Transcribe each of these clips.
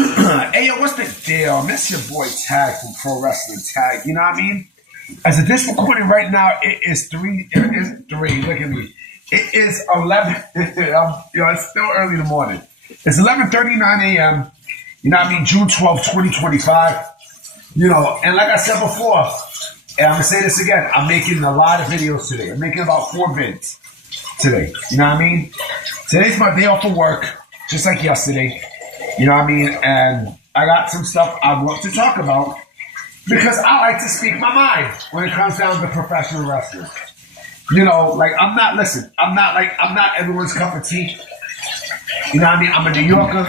Hey, yo, what's the deal? That's your boy Tag from Pro Wrestling Tag. You know what I mean? As of this recording right now, it is three. It is three. Look at me. It is 11. It's still early in the morning. It's 11:39 a.m. You know what I mean? June 12th, 2025. And like I said before, and I'm gonna say this again. I'm making a lot of videos today. I'm making about 4 vids today. You know what I mean? Today's my day off of work, just like yesterday. You know what I mean? And I got some stuff I want to talk about because I like to speak my mind when it comes down to professional wrestling. I'm not everyone's cup of tea. You know what I mean? I'm a New Yorker.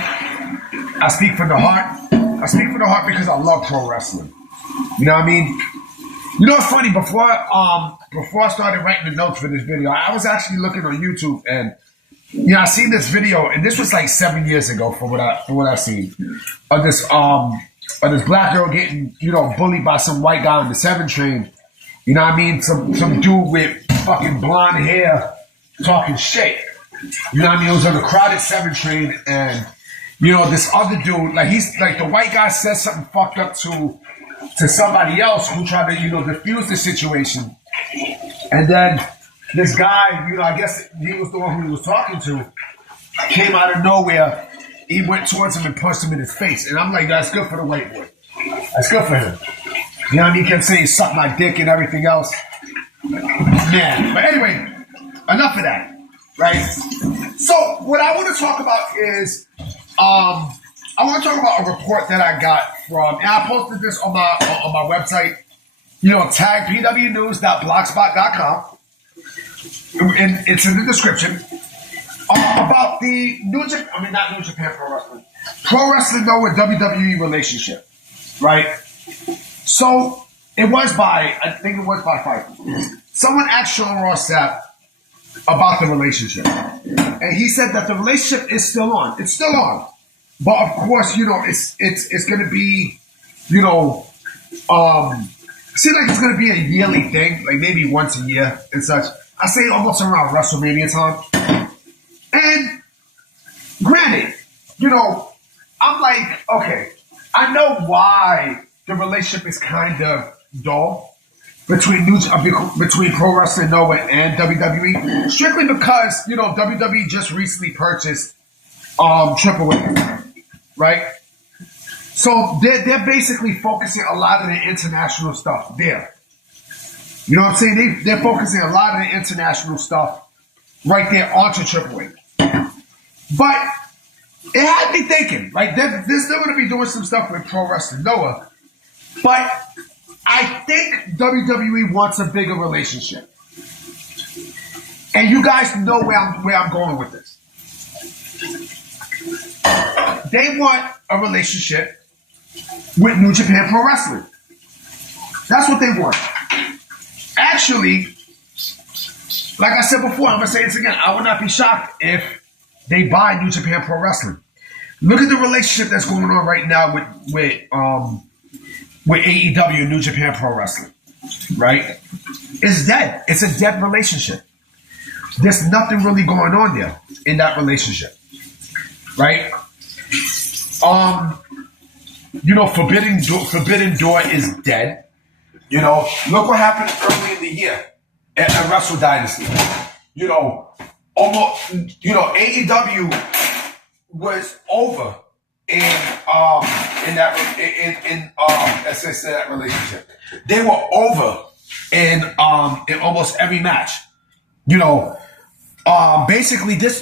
I speak from the heart. I speak from the heart because I love pro wrestling. You know what I mean? You know what's funny? Before I started writing the notes for this video, I was actually looking on YouTube and I seen this video, and this was like 7 years ago from what I seen of this black girl getting bullied by some white guy on the 7 train. You know what I mean? Some dude with fucking blonde hair talking shit. You know what I mean? It was on a crowded 7 train, and this other dude, he's like the white guy says something fucked up to somebody else who tried to defuse the situation, and then this guy, I guess he was the one who he was talking to, came out of nowhere. He went towards him and punched him in his face. And I'm like, that's good for the white boy. That's good for him. You know what I mean? He kept saying, suck my dick and everything else. Man. But anyway, enough of that. Right? So what I want to talk about is, I want to talk about a report that I got from, and I posted this on my website, tagpwnews.blogspot.com. And it's in the description about the not New Japan Pro Wrestling, Pro Wrestling Noah WWE relationship, right? So I think it was by Fight. Someone asked Sean Ross Sapp about the relationship, and he said that the relationship is still on. It's still on, but of course, it's going to be, seems like it's going to be a yearly thing, like maybe once a year and such. I say almost around WrestleMania time. And granted, I'm like, okay, I know why the relationship is kind of dull between Pro Wrestling Noah and WWE. Strictly because, WWE just recently purchased Triple A, right? So they're basically focusing a lot of the international stuff there. You know what I'm saying? They're focusing a lot of the international stuff right there onto Triple A. But it had me thinking, like, they're still going to be doing some stuff with Pro Wrestling Noah. But I think WWE wants a bigger relationship. And you guys know where I'm going with this. They want a relationship with New Japan Pro Wrestling. That's what they want. Actually, like I said before, I'm going to say this again. I would not be shocked if they buy New Japan Pro Wrestling. Look at the relationship that's going on right now with AEW and New Japan Pro Wrestling, right? It's dead. It's a dead relationship. There's nothing really going on there in that relationship, right? Forbidden Door is dead. Look what happened early in the year at Wrestle Dynasty. AEW was over in that relationship. They were over in almost every match. Basically this,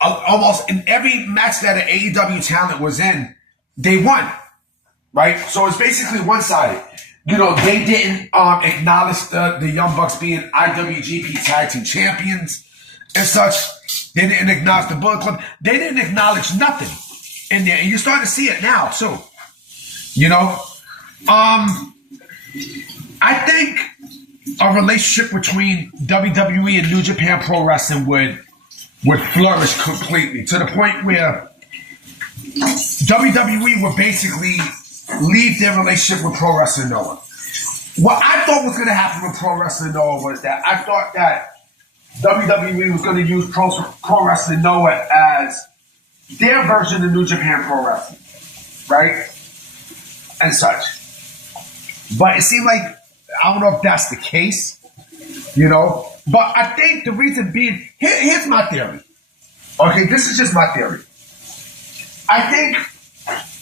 almost in every match that an AEW talent was in, they won. Right? So it's basically one-sided. They didn't acknowledge the Young Bucks being IWGP Tag Team Champions and such. They didn't acknowledge the Bullet Club. They didn't acknowledge nothing in there. And you're starting to see it now, too. I think a relationship between WWE and New Japan Pro Wrestling would flourish completely to the point where WWE would basically leave their relationship with Pro Wrestling Noah. What I thought was going to happen with Pro Wrestling Noah was that I thought that WWE was going to use Pro Wrestling Noah as their version of New Japan Pro Wrestling. right? And such. But it seemed like, I don't know if that's the case, you know? But I think the reason being, here's my theory. Okay, this is just my theory. I think,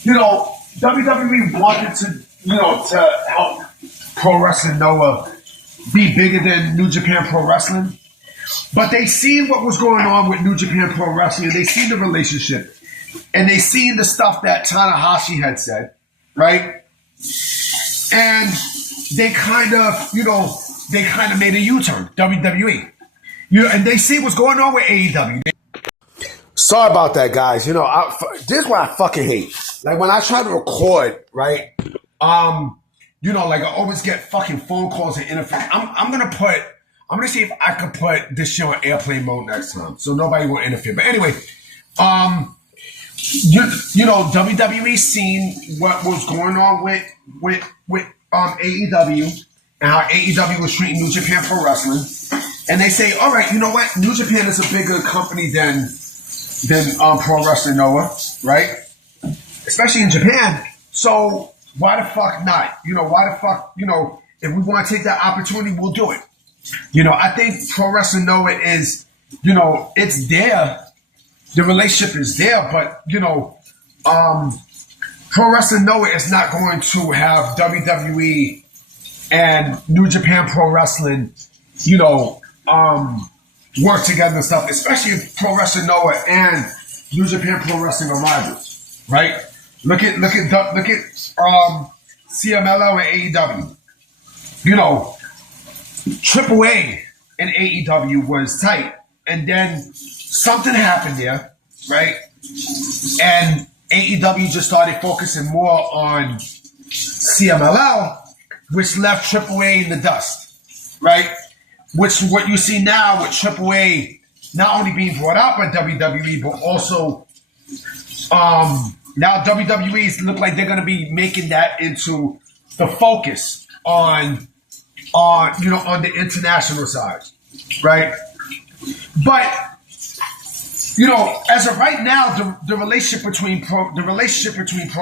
you know, WWE wanted to, you know, to help Pro Wrestling Noah be bigger than New Japan Pro Wrestling. But they seen what was going on with New Japan Pro Wrestling, and they seen the relationship, and they seen the stuff that Tanahashi had said, right? And they kind of, you know, they kind of made a U-turn, WWE. You know, and they see what's going on with AEW. Sorry about that, guys. You know, this is what I fucking hate. Like, when I try to record, right, you know, like, I always get fucking phone calls and interference. I'm going to see if I can put this show on airplane mode next time, so nobody will interfere. But anyway, you know, WWE seen what was going on with AEW and how AEW was treating New Japan Pro Wrestling, and they say, all right, you know what? New Japan is a bigger company than Pro Wrestling Noah, right? Especially in Japan. So why the fuck not? You know, why the fuck? You know, if we want to take that opportunity, we'll do it. You know, I think Pro Wrestling Noah is, you know, it's there. The relationship is there, but, you know, Pro Wrestling Noah is not going to have WWE and New Japan Pro Wrestling, you know, work together and stuff, especially if Pro Wrestling Noah and New Japan Pro Wrestling are rivals, right? Look at CMLL and AEW. You know, AAA and AEW was tight, and then something happened there, right? And AEW just started focusing more on CMLL, which left AAA in the dust, right? Which what you see now with AAA not only being brought out by WWE, but also now WWE's look like they're going to be making that into the focus on you know, on the international side, right? But you know, as of right now, the relationship between Pro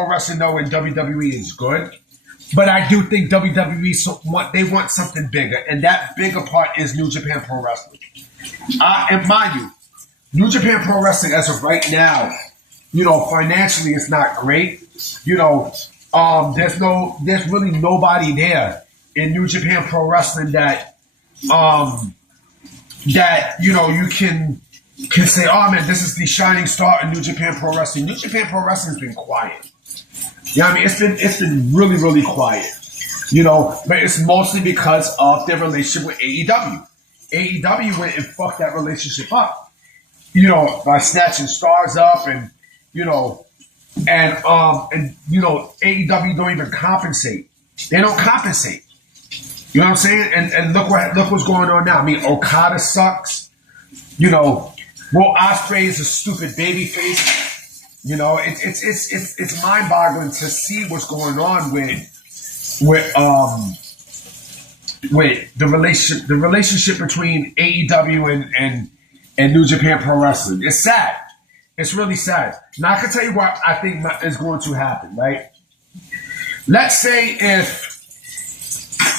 Wrestling Noah and WWE is good. But I do think WWE they want something bigger, and that bigger part is New Japan Pro Wrestling. And mind you, New Japan Pro Wrestling as of right now, you know, financially it's not great. You know, there's really nobody there in New Japan Pro Wrestling that you know, you can say, oh man, this is the shining star in New Japan Pro Wrestling. New Japan Pro Wrestling's been quiet. You know what I mean? It's been really, really quiet. You know, but it's mostly because of their relationship with AEW. AEW went and fucked that relationship up. You know, by snatching stars up and, you know, and you know, AEW don't even compensate. They don't compensate. You know what I'm saying? And look what's going on now. I mean, Okada sucks. You know, Will Ospreay is a stupid babyface. You know, it's mind-boggling to see what's going on with the relationship between AEW and New Japan Pro Wrestling. It's sad. It's really sad. Now I can tell you what I think is going to happen, right? Let's say if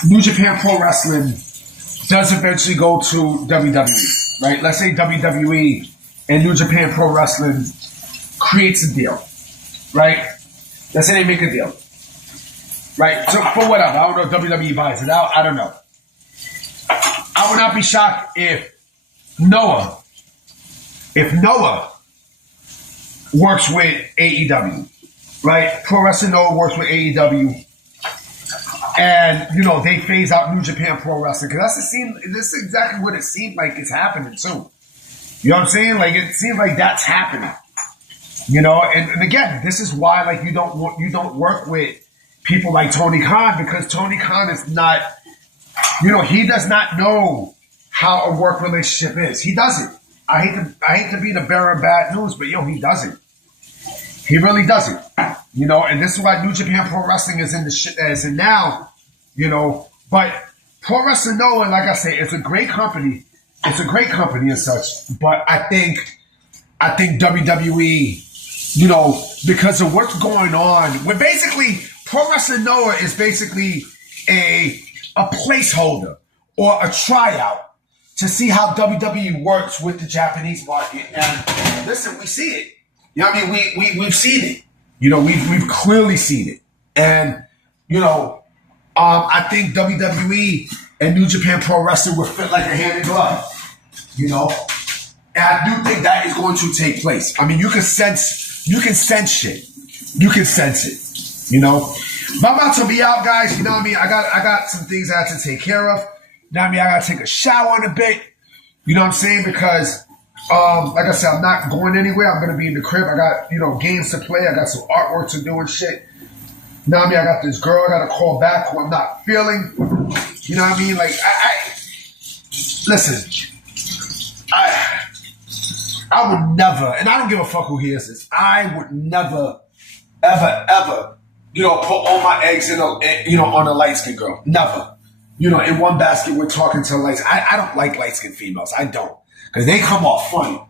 New Japan Pro Wrestling does eventually go to WWE, right? Let's say WWE and New Japan Pro Wrestling creates a deal, right? Let's say they make a deal, right? So for whatever, I don't know if WWE buys it out. I don't know. I would not be shocked if Noah works with AEW, right? Pro Wrestling Noah works with AEW, and you know they phase out New Japan Pro Wrestling because this is exactly what it seemed like it's happening too. You know what I'm saying? Like it seems like that's happening. You know, and again, this is why like you don't work with people like Tony Khan because Tony Khan is not, you know, he does not know how a work relationship is. He doesn't. I hate to be the bearer of bad news, but yo, he doesn't. He really doesn't. You know, and this is why New Japan Pro Wrestling is in the shit that is in now. You know, but Pro Wrestling Noah, like I say, it's a great company. It's a great company and such. But I think WWE you know, because of what's going on. We're basically, Pro Wrestling Noah is basically a placeholder or a tryout to see how WWE works with the Japanese market. And listen, we see it. You know what I mean? We've seen it. You know, we've clearly seen it. And, you know, I think WWE and New Japan Pro Wrestling will fit like a hand in glove. You know? And I do think that is going to take place. I mean, you can sense shit. You can sense it. You know? But I'm about to be out, guys. You know what I mean? I got some things I have to take care of. You know what I mean? I gotta take a shower in a bit. You know what I'm saying? Because like I said, I'm not going anywhere. I'm gonna be in the crib. I got, you know, games to play. I got some artwork to do and shit. You know what I mean? I got this girl I gotta call back who I'm not feeling. You know what I mean? Like listen, I would never, and I don't give a fuck who hears this, I would never, ever, you know, put all my eggs in on a light skinned girl. Never. You know, in one basket we're talking to lights. I don't like light skinned females. I don't. Because they come off funny.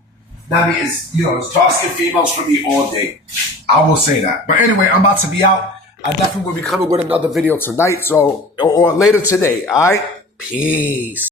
Now, I mean, it's dark skinned females for me all day. I will say that. But anyway, I'm about to be out. I definitely will be coming with another video tonight, or later today. All right? Peace.